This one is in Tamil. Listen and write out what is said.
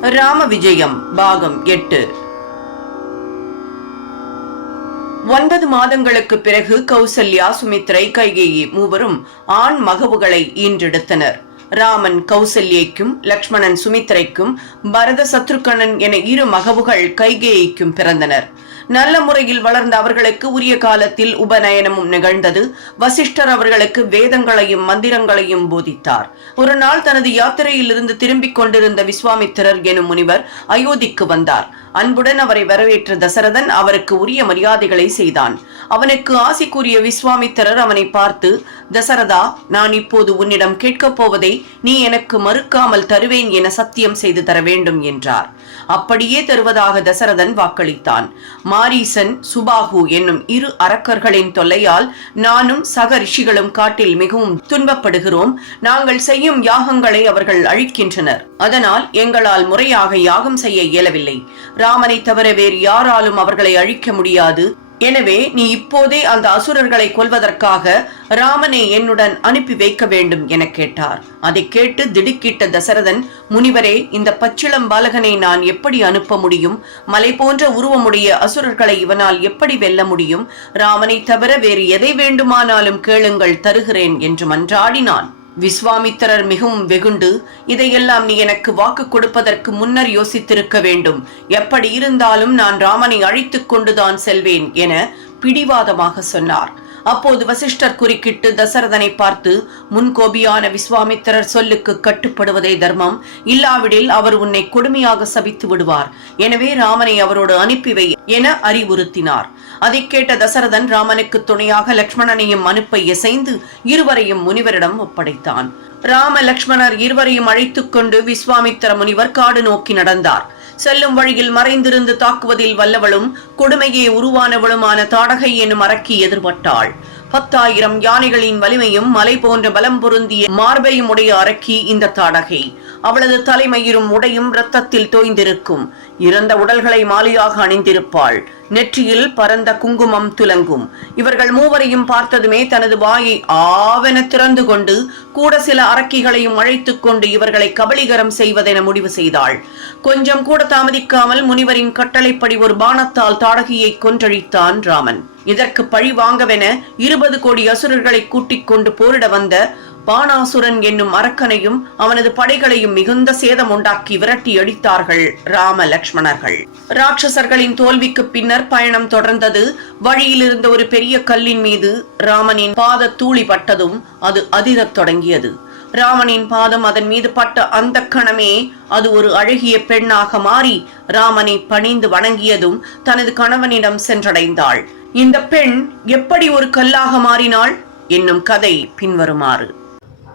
ராம விஜயம் பாகம் எட்டு. ஒன்பது மாதங்களுக்கு பிறகு கௌசல்யா சுமித்ரை கைகேயி மூவரும் ஆண் மகவுகளை ஈன்றெடுத்தனர். ராமன் கௌசல்யைக்கும் லக்ஷ்மணன் சுமித்ரைக்கும் பரத சத்ருகணன் என இரு மகவுகள் கைகேயிக்கும் பிறந்தனர். நல்ல முறையில் வளர்ந்த அவர்களுக்கு உரிய காலத்தில் உபநயனமும் நிகழ்ந்தது. வசிஷ்டர் அவர்களுக்கு வேதங்களையும் மந்திரங்களையும் போதித்தார். ஒரு நாள் தனது யாத்திரையிலிருந்து திரும்பிக் கொண்டிருந்த விஸ்வாமித்திரர் எனும் முனிவர் அயோத்திக்கு வந்தார். அன்புடன் அவரை வரவேற்ற தசரதன் அவருக்கு உரிய மரியாதைகளை செய்தான். அவனுக்கு ஆசி கூறிய விஸ்வாமித்திரர் அவனை பார்த்து தசரதா நான் இப்போது உன்னிடம் கேட்கப் போவதை நீ எனக்கு மறுக்காமல் தருவேன் என சத்தியம் செய்து தர வேண்டும் என்றார். அப்படியே தருவதாக தசரதன் வாக்களித்தான். மாரீசன் சுபாகு என்னும் இரு அரக்கர்களின் தொல்லையால் நானும் சக ரிஷிகளும் காட்டில் மிகவும் துன்பப்படுகிறோம். நாங்கள் செய்யும் யாகங்களை அவர்கள் அழிக்கின்றனர். அதனால் எங்களால் முறையாக யாகம் செய்ய இயலவில்லை. ராமனை தவிர வேறு யாராலும் அவர்களை அழிக்க முடியாது. எனவே நீ இப்போதே அந்த அசுரர்களை கொல்வதற்காக ராமனை என்னுடன் அனுப்பி வைக்க வேண்டும் என கேட்டார். அதை கேட்டு திடுக்கிட்ட தசரதன் முனிவரே இந்த பச்சிளம் பாலகனை நான் எப்படி அனுப்ப முடியும்? மலை போன்ற உருவமுடைய அசுரர்களை இவனால் எப்படி வெல்ல முடியும்? ராமனை தவிர வேறு எதை வேண்டுமானாலும் கேளுங்கள் தருகிறேன் என்று மன்றாடினான். விஸ்வாமித்திரர் மிகவும் வெகுண்டு இதையெல்லாம் நீ எனக்கு வாக்கு கொடுப்பதற்கு முன்னர் யோசித்திருக்க வேண்டும். எப்படி இருந்தாலும் நான் ராமனை அழைத்துக் கொண்டுதான் செல்வேன் என பிடிவாதமாக சொன்னார். அப்போது வசிஷ்டர் குறுக்கிட்டு தசரதனை பார்த்து முன்கோபியான விஸ்வாமித்திரர் சொல்லுக்கு கட்டுப்படுவதே தர்மம். இல்லாவிடில் அவர் உன்னை கொடுமையாக சபித்து விடுவார். எனவே ராமனை அவரோடு அனுப்பி வை என அறிவுறுத்தினார். அதை கேட்ட தசரதன் ராமனுக்கு துணையாக லக்ஷ்மணனையும் அனுப்ப இசைந்து இருவரையும் முனிவரிடம் ஒப்படைத்தான். ராம லக்ஷ்மணர் இருவரையும் அழைத்துக் கொண்டு விஸ்வாமித்திர முனிவர் காடு நோக்கி நடந்தார். செல்லும் வழியில் மறைந்திருந்து தாக்குவதில் வல்லவளும் கொடுமையே உருவானவளுமான தாடகை எனும் அரக்கி எதிர்பட்டாள். பத்தாயிரம் யானைகளின் வலிமையும் மலை போன்ற பலம் பொருந்திய மார்பையும் உடைய அரக்கி இந்த தாடகை. அவளது தலைமயிரும் உடையும் இரத்தத்தில் தோய்ந்திருக்கும். இறந்த உடல்களை மாலையாக அணிந்திருப்பாள். நெற்றியில் பரந்த குங்குமம் துலங்கும். இவர்கள் மூவரையும் பார்த்ததுமே தனது வாயை ஆவென திறந்து கொண்டு கூட சில அரக்கிகளையும் அழைத்துக் கொண்டு இவர்களை கபலீகரம் செய்வதென முடிவு செய்தாள். கொஞ்சம் கூட தாமதிக்காமல் முனிவரின் கட்டளைப்படி ஒரு பானத்தால் தாடகியை கொன்றழித்தான் ராமன். இதற்கு பழி வாங்கவென இருபது கோடி அசுரர்களை கூட்டிக் கொண்டு போரிட வந்த பானாசுரன் என்னும் அரக்கனையும் அவனது படைகளையும் மிகுந்த சேதம் உண்டாக்கி விரட்டி அடித்தார்கள் ராம லக்ஷ்மணர்கள் ராட்சசர்களின் தோல்விக்கு பின்னர் பயணம் தொடர்ந்தது. வழியில் இருந்த ஒரு பெரிய கல்லின் மீது ராமனின் பாத தூளி பட்டதும் அது அதிரத் தொடங்கியது. ராமனின் பாதம் அதன் மீது பட்ட அந்த கணமே அது ஒரு அழகிய பெண்ணாக மாறி ராமனை பணிந்து வணங்கியதும் தனது கணவனிடம் சென்றடைந்தாள். இந்த பெண் எப்படி ஒரு கல்லாக மாறினாள்? என்னும் கதை பின்வருமாறு.